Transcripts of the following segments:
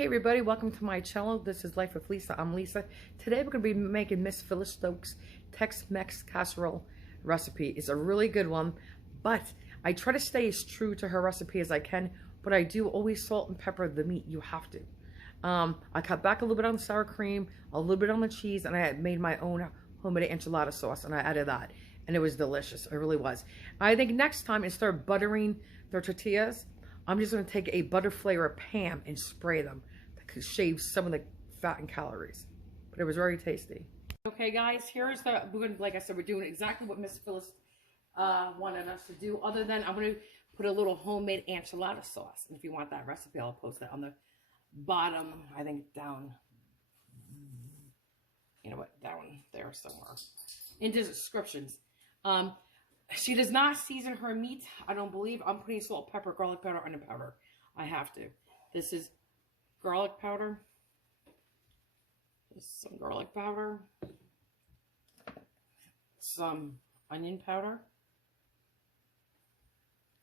Hey everybody, welcome to my channel. This is Life with Lisa. I'm Lisa. Today we're going to be making Miss Phyllis Stokes Tex Mex Casserole recipe. It's a really good one, but I try to stay as true to her recipe as I can, but I do always salt and pepper the meat. You have to. I cut back a little bit on the sour cream, a little bit on the cheese, and I had made my own homemade enchilada sauce, and I added that, and it was delicious. It really was. I think next time, instead of buttering their tortillas, I'm just going to take a butter flavor pan and spray them to shave some of the fat and calories. But it was very tasty. Okay, guys, here's the, like I said, we're doing exactly what Miss Phyllis wanted us to do. Other than I'm going to put a little homemade enchilada sauce. And if you want that recipe, I'll post that on the bottom, I think down, you know what, down there somewhere in the descriptions. She does not season her meat, I don't believe. I'm putting salt, pepper, garlic powder, onion powder. I have to. This is garlic powder. This is some garlic powder. Some onion powder.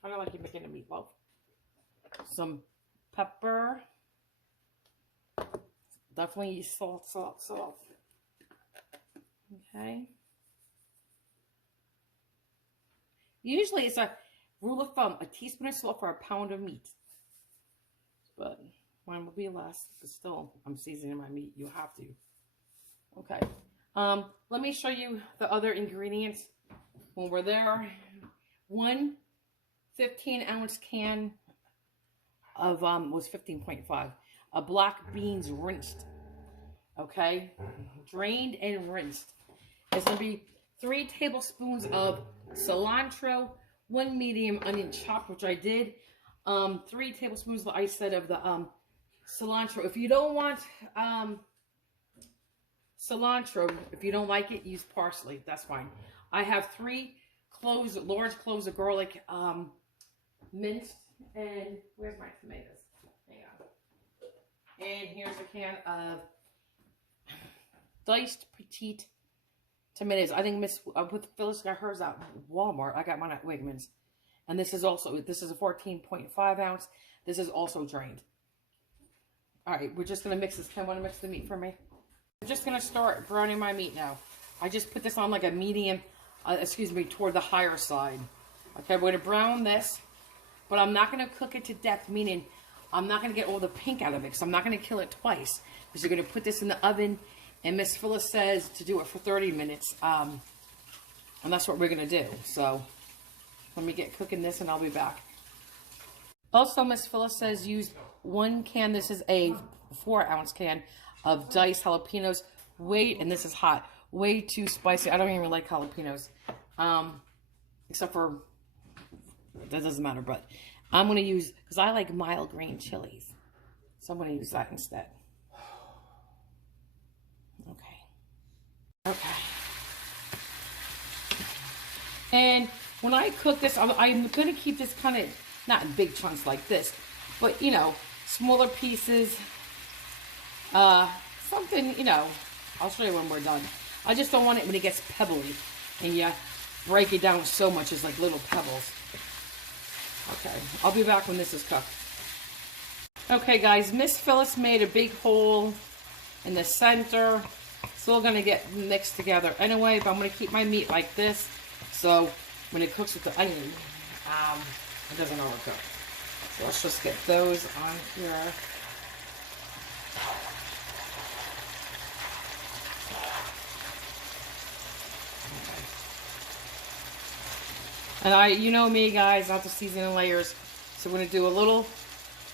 Kind of like you're making a meatloaf. Some pepper. Definitely salt, salt, salt. Okay. Usually it's a rule of thumb, a teaspoon of salt for a pound of meat. But mine will be less, but still, I'm seasoning my meat. You have to. Okay. Let me show you the other ingredients when we're there. One 15-ounce can of, was 15.5. A black beans rinsed. Okay. Drained and rinsed. It's going to be 3 tablespoons of cilantro, 1 medium onion chopped, which I did. 3 tablespoons, I said, of the cilantro. If you don't want cilantro, if you don't like it, use parsley. That's fine. I have 3 cloves, large cloves of garlic, minced. And where's my tomatoes? Hang on. And here's a can of diced petite tomatoes. I think Miss with Phyllis got hers at Walmart. I got mine at Wegmans. And this is a 14.5 ounce. This is also drained. All right, we're just going to mix this. Can you want to mix the meat for me? I'm just going to start browning my meat now. I just put this on like a medium, toward the higher side. Okay, we're going to brown this, but I'm not going to cook it to death, meaning I'm not going to get all the pink out of it, because I'm not going to kill it twice. Because you're going to put this in the oven, and Miss Phyllis says to do it for 30 minutes, and that's what we're going to do. So let me get cooking this, and I'll be back. Also, Miss Phyllis says use 1 can. This is a 4-ounce can of diced jalapenos. And this is hot. Way too spicy. I don't even like jalapenos. Except for, that doesn't matter, but I'm going to use, because I like mild green chilies. So I'm going to use that instead. Okay. And when I cook this, I'm going to keep this kind of, not in big chunks like this, but, you know, smaller pieces. Something, you know, I'll show you when we're done. I just don't want it when it gets pebbly and you break it down so much as like little pebbles. Okay, I'll be back when this is cooked. Okay, guys, Miss Phyllis made a big hole in the center. It's all going to get mixed together anyway, but I'm going to keep my meat like this, so when it cooks with the onion, it doesn't overcook. So let's just get those on here. Okay. And you know me, guys, I have to season in layers, so we're going to do a little,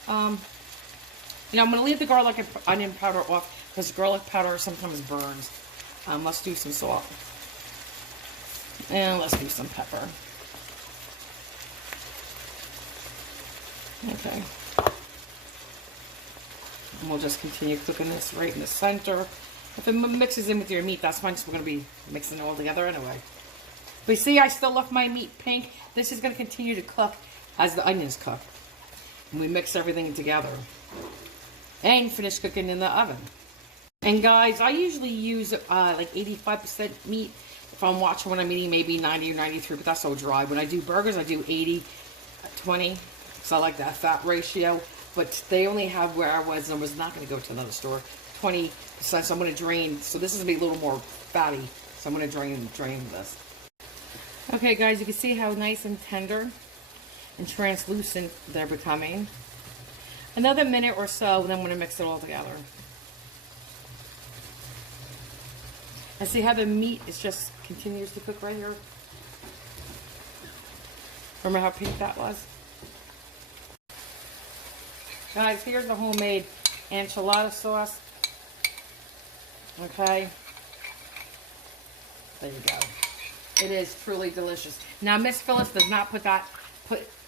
I'm going to leave the garlic and onion powder off, because garlic powder sometimes burns. Let's do some salt. And let's do some pepper. Okay. And we'll just continue cooking this right in the center. If it mixes in with your meat, that's fine, because we're going to be mixing it all together anyway. But see, I still left my meat pink. This is going to continue to cook as the onions cook. And we mix everything together. And finish cooking in the oven. And guys, I usually use like 85% meat. If I'm watching when I'm eating, maybe 90 or 93, but that's so dry. When I do burgers, I do 80-20, because I like that fat ratio. but they only have where I was, and I was not going to go to another store, 20%, so I'm going to drain. So this is going to be a little more fatty, so I'm going to drain this. Okay, guys, you can see how nice and tender and translucent they're becoming. Another minute or so, and then I'm going to mix it all together. And see how the meat is just continues to cook right here? Remember how pink that was? Guys, here's the homemade enchilada sauce. Okay. There you go. It is truly delicious. Now, Miss Phyllis does not put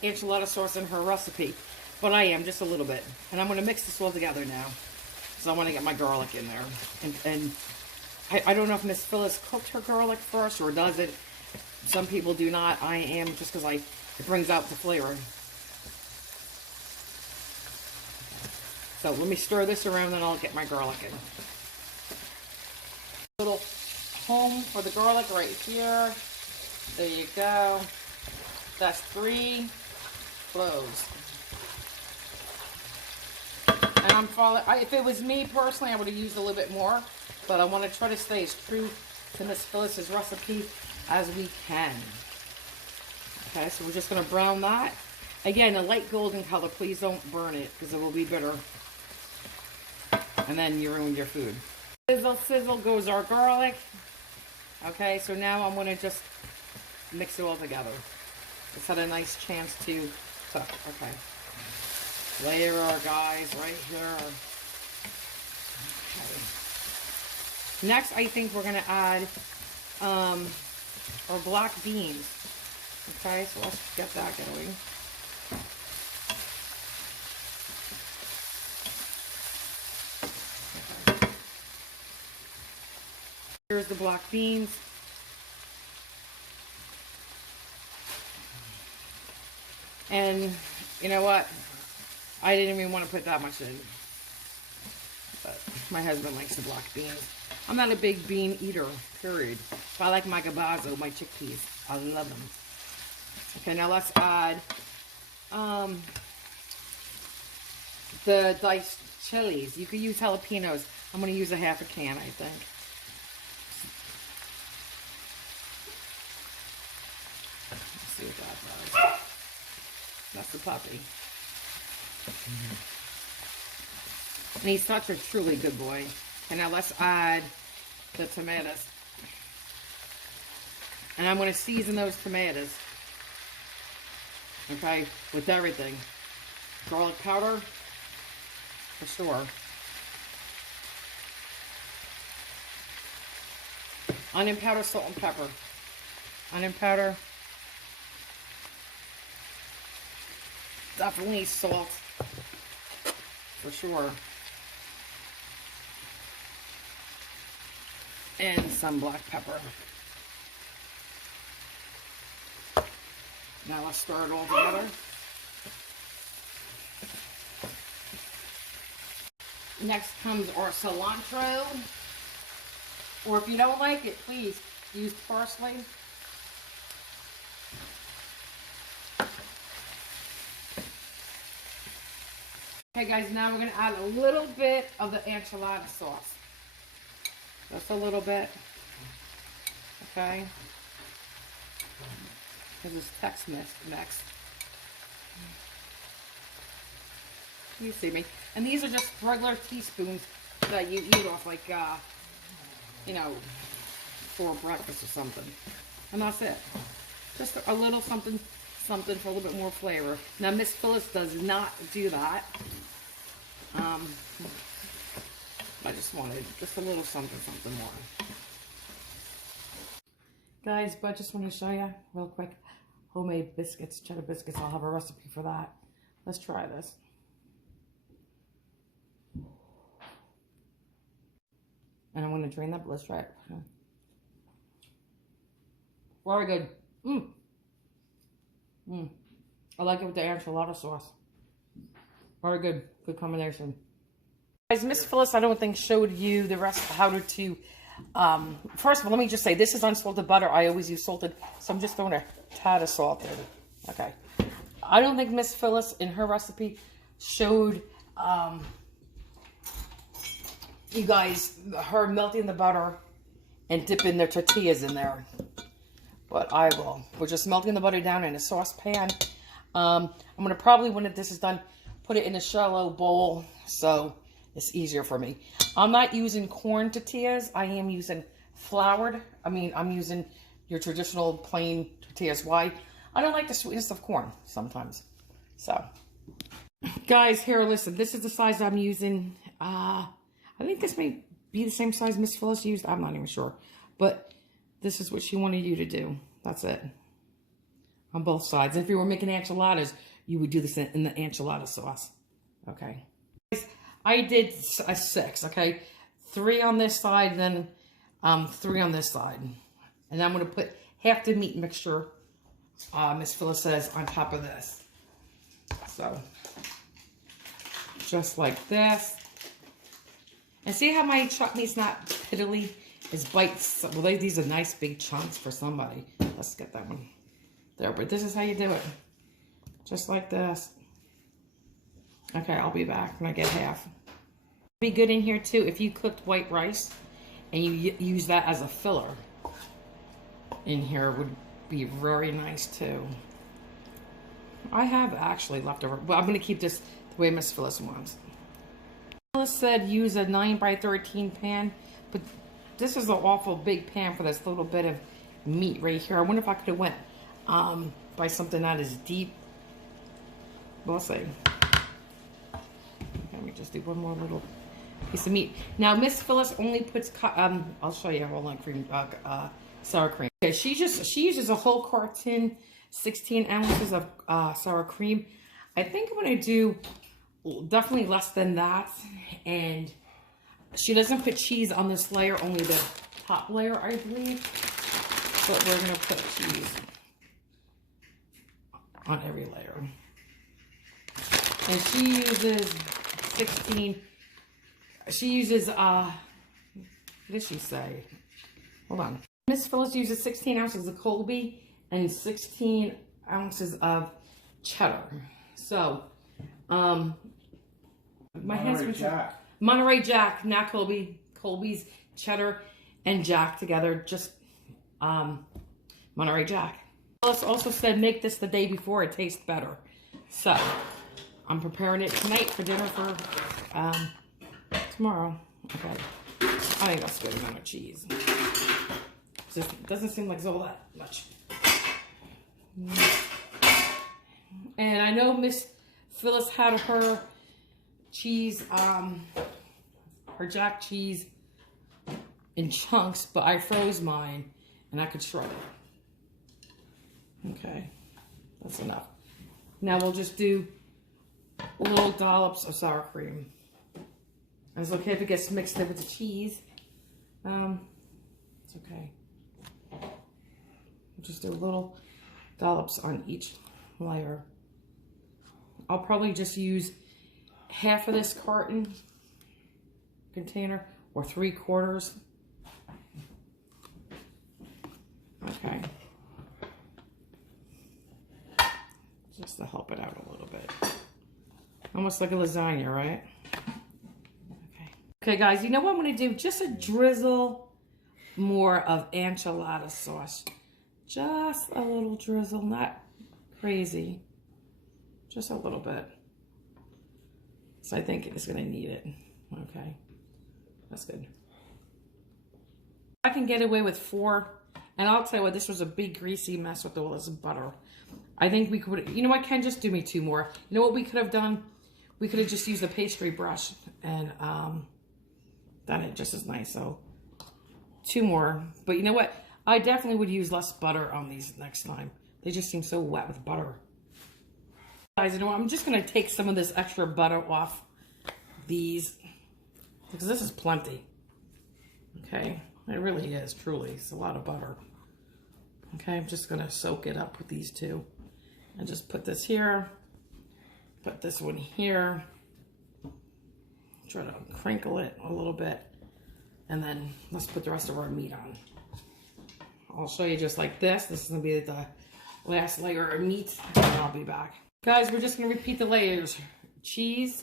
enchilada sauce in her recipe, but I am just a little bit. And I'm going to mix this all together now. So I want to get my garlic in there. And I don't know if Miss Phyllis cooked her garlic first or does it. Some people do not. I am just because it brings out the flavor. So let me stir this around and I'll get my garlic in. Little home for the garlic right here. There you go. That's 3 cloves. And I'm following. If it was me personally, I would have used a little bit more, but I want to try to stay as true to Miss Phyllis's recipe as we can. Okay, so we're just going to brown that. Again, a light golden color. Please don't burn it because it will be bitter. And then you ruin your food. Sizzle, sizzle goes our garlic. Okay, so now I'm going to just mix it all together. It's had a nice chance to cook. Okay. Flavor, guys, right here. Okay. Next, I think we're going to add our black beans. Okay, so let's get that going. Here's the black beans. And you know what? I didn't even want to put that much in. But my husband likes the black beans. I'm not a big bean eater, period. But I like my gabazo, my chickpeas. I love them. Okay, now let's add the diced chilies. You could use jalapenos. I'm going to use a half a can, I think. Let's see what that does. That's the puppy. And he's such a truly good boy. And now let's add the tomatoes. And I'm going to season those tomatoes. Okay, with everything. Garlic powder, for sure. Onion powder, salt and pepper. Onion powder. Definitely salt, for sure. And some black pepper. Now let's stir it all together. Next comes our cilantro. Or if you don't like it, please use parsley. Okay guys, now we're going to add a little bit of the enchilada sauce. Just a little bit. Okay. This is Tex Mex. You see me. And these are just regular teaspoons that you eat off like, you know, for breakfast or something. And that's it. Just a little something for a little bit more flavor. Now, Miss Phyllis does not do that. I just wanted just a little something more. Guys, but I just want to show you real quick. Homemade biscuits, cheddar biscuits. I'll have a recipe for that. Let's try this. And I'm going to drain that, but let's try it. Very good. I like it with the enchilada sauce. Very good. Good combination. Guys, Miss Phyllis, I don't think showed you the rest of how to first of all, let me just say, this is unsalted butter. I always use salted, so I'm just throwing a tad of salt in. Okay. I don't think Miss Phyllis, in her recipe, showed you guys her melting the butter and dipping their tortillas in there. But I will. We're just melting the butter down in a saucepan. I'm going to probably, when this is done, put it in a shallow bowl so it's easier for me. I'm not using corn tortillas. I am using floured. I'm using your traditional plain tortillas. Why? I don't like the sweetness of corn sometimes. So, guys, here, listen. This is the size I'm using. I think this may be the same size Miss Phyllis used. I'm not even sure. But this is what she wanted you to do. That's it. On both sides. And if you were making enchiladas, you would do this in the enchilada sauce. Okay. I did a 6, okay? 3 on this side, then 3 on this side. And I'm going to put half the meat mixture, Miss Phyllis says, on top of this. So, just like this. And see how my chutney's not piddly? It's bites. Well, these are nice big chunks for somebody. Let's get that one there. But this is how you do it. Just like this. Okay, I'll be back when I get half. Be good in here too if you cooked white rice and you use that as a filler. In here would be very nice too. I have actually leftover, but I'm going to keep this the way Miss Phyllis wants. Phyllis said use a 9x13 pan, but this is an awful big pan for this little bit of meat right here. I wonder if I could have went by something that is deep. We'll see. Let me just do one more little piece of meat. Now, Miss Phyllis only puts, I'll show you, hold on, cream, sour cream. Okay, she uses a whole carton, 16 ounces of sour cream. I think I'm going to do definitely less than that. And she doesn't put cheese on this layer, only the top layer, I believe. But we're going to put cheese on every layer. And she uses 16, she uses, what did she say? Hold on. Miss Phyllis uses 16 ounces of Colby and 16 ounces of cheddar. So, my husband's Monterey Jack, not Colby. Colby's cheddar and Jack together, just Monterey Jack. Phyllis also said make this the day before, it tastes better. So, I'm preparing it tonight for dinner for tomorrow. Okay. I think that's a good amount of cheese. Just doesn't seem like it's all that much. And I know Miss Phyllis had her cheese, her jack cheese in chunks, but I froze mine and I could shred it. Okay. That's enough. Now we'll just do little dollops of sour cream. And it's okay if it gets mixed in with the cheese. It's okay. We'll just do little dollops on each layer. I'll probably just use half of this carton container or 3/4. Okay. Just to help it out a little bit. Almost like a lasagna, right? Okay. Okay, guys, you know what I'm going to do? Just a drizzle more of enchilada sauce. Just a little drizzle, not crazy. Just a little bit. So I think it's going to need it. Okay. That's good. I can get away with 4. And I'll tell you what, this was a big greasy mess with all this butter. I think we could, you know what, Ken, just do me 2 more. You know what we could have done? We could have just used a pastry brush and done it just as nice. So 2 more. But you know what? I definitely would use less butter on these next time. They just seem so wet with butter. Guys, you know what? I'm just going to take some of this extra butter off these because this is plenty. Okay? It really is, truly. It's a lot of butter. Okay, I'm just going to soak it up with these 2. And just put this here. Put this one here. Try to crinkle it a little bit. And then let's put the rest of our meat on. I'll show you just like this. This is going to be the last layer of meat. And I'll be back. Guys, we're just going to repeat the layers. cheese.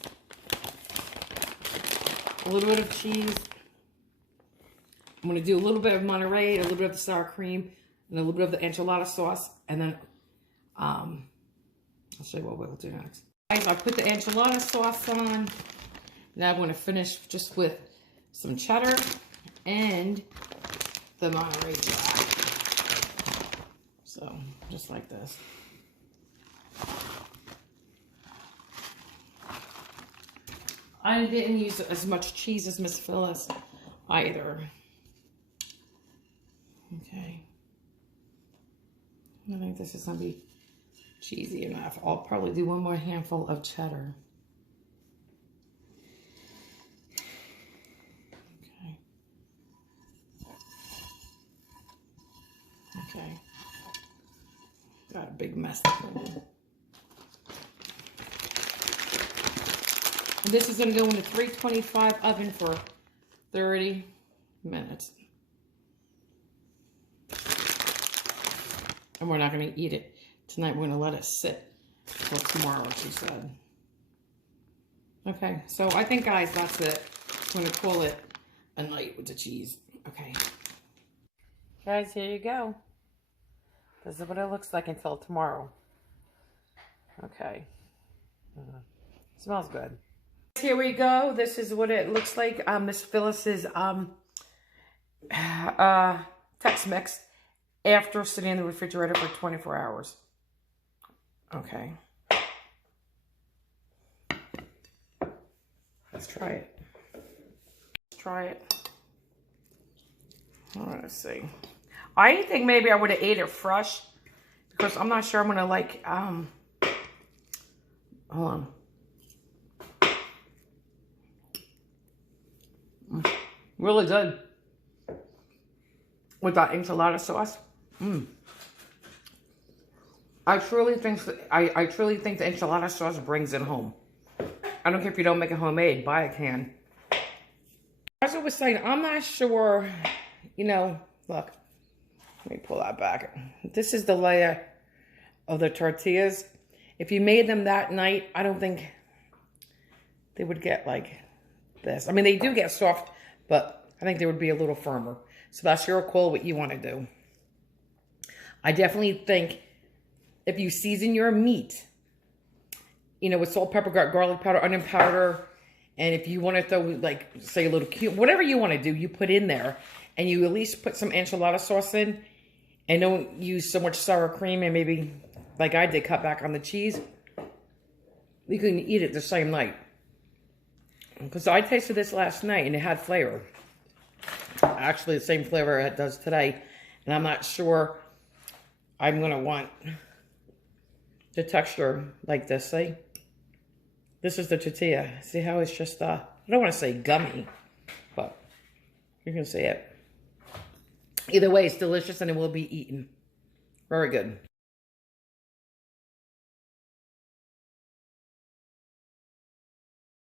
A little bit of cheese. I'm going to do a little bit of Monterey, a little bit of the sour cream, and a little bit of the enchilada sauce. And then I'll show you what we'll do next. Guys, I put the enchilada sauce on. Now I'm going to finish just with some cheddar and the Monterey Jack. So, just like this. I didn't use as much cheese as Miss Phyllis either. Okay. I think this is going to be cheesy enough. I'll probably do one more handful of cheddar. Okay. Okay. Got a big mess to do. And this is going to go in the 325 oven for 30 minutes. And we're not going to eat it tonight. We're going to let it sit till tomorrow, she said. Okay, so I think, guys, that's it. I'm going to call it a night with the cheese. Okay. Guys, here you go. This is what it looks like until tomorrow. Okay. Smells good. Here we go. This is what it looks like. Miss Phyllis's Tex Mex after sitting in the refrigerator for 24 hours. Okay. Let's try it. Let's try it. Let's see. I think maybe I would have ate it fresh because I'm not sure I'm gonna like hold on. Really good with that enchilada sauce. I truly think I truly think the enchilada sauce brings it home. I don't care if you don't make it homemade, buy a can. As I was saying, I'm not sure, you know, look, let me pull that back. This is the layer of the tortillas. If you made them that night, I don't think they would get like this. I mean, they do get soft, but I think they would be a little firmer. So that's your call what you want to do. I definitely think if you season your meat, you know, with salt, pepper, garlic powder, onion powder, and if you want to throw, like, say a little cube, whatever you want to do, you put in there, and you at least put some enchilada sauce in, and don't use so much sour cream, and maybe, like I did, cut back on the cheese. You can eat it the same night. Because I tasted this last night, and it had flavor. Actually, the same flavor it does today, and I'm not sure I'm going to want the texture like this, see? This is the tortilla. See how it's just, I don't want to say gummy, but you can see it. Either way, it's delicious and it will be eaten. Very good.